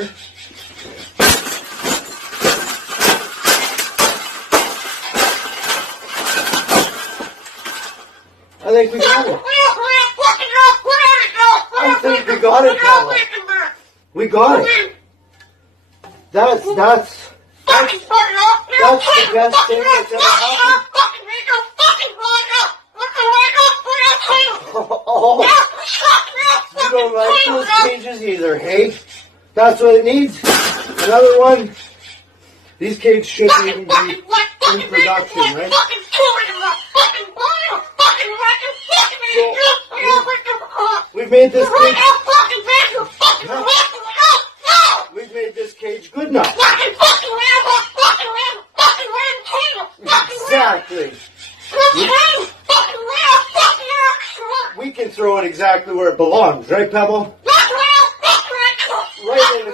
I think we got it. I think we got it, Pablo. We got it. That's the best thing that's ever happened. Oh, you don't like those cages either, hey? That's what it needs. Another one. These cages shouldn't even be in production, right? So, we've made this cage. We've made this cage good enough. Exactly. We can throw it exactly where it belongs, right, Pebble?